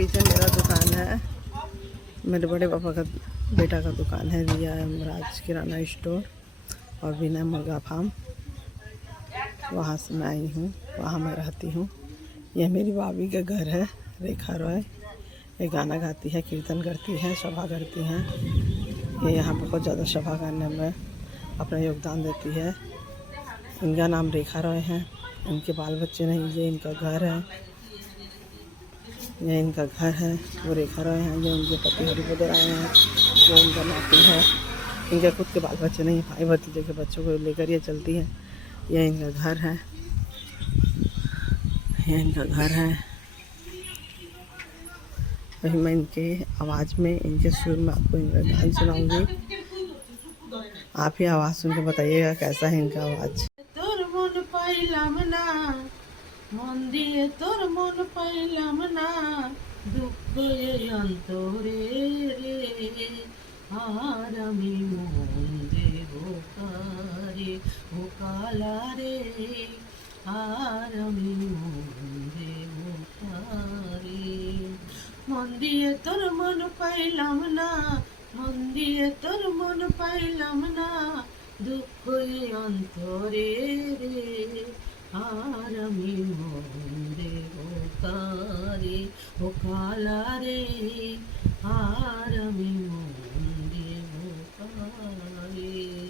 पीछे मेरा दुकान है, मेरे बड़े पापा का बेटा का दुकान है, रिया राज किराना स्टोर और विनय मुर्गा फार्म। वहाँ से मैं आई हूँ, वहाँ मैं रहती हूँ। यह मेरी भाभी का घर है, रेखा रॉय। ये गाना गाती है, कीर्तन करती है, सभा करती हैं। ये यहाँ बहुत ज़्यादा सभा करने में अपना योगदान देती है। इनका नाम रेखा रॉय है। इनके बाल बच्चे नहीं, ये इनका घर है। ये इनका घर है, वो रेखा रॉय हैं। ये उनके पति हरिभद्र आए हैं, जो इनका नाती है। इनके खुद के बाल बच्चे नहीं, भाई भतीजे के बच्चों को लेकर ये चलती है। यह इनका घर है, यह इनका घर है। अभी मैं इनके आवाज़ में, इनके सुर में आपको इनका गान सुनाऊंगी। आप ही आवाज़ सुन के बताइएगा कैसा है इनका आवाज़। तोर मन पाइलाम ना, मन दिए तोर मन पाइलाम ना, दुख ये अंतरे रे, আর আমি মন দেব কারে ও কালা রে, আর আমি মন দেব কারে। মন দিয়ে তোর মন পাইলাম না, মন দিয়ে তোর মন পাইলাম না, দুঃখ অন্তরে রে, আর আমি মন দেব কারে ও কালা রে, আর আমি মন দেব কারে।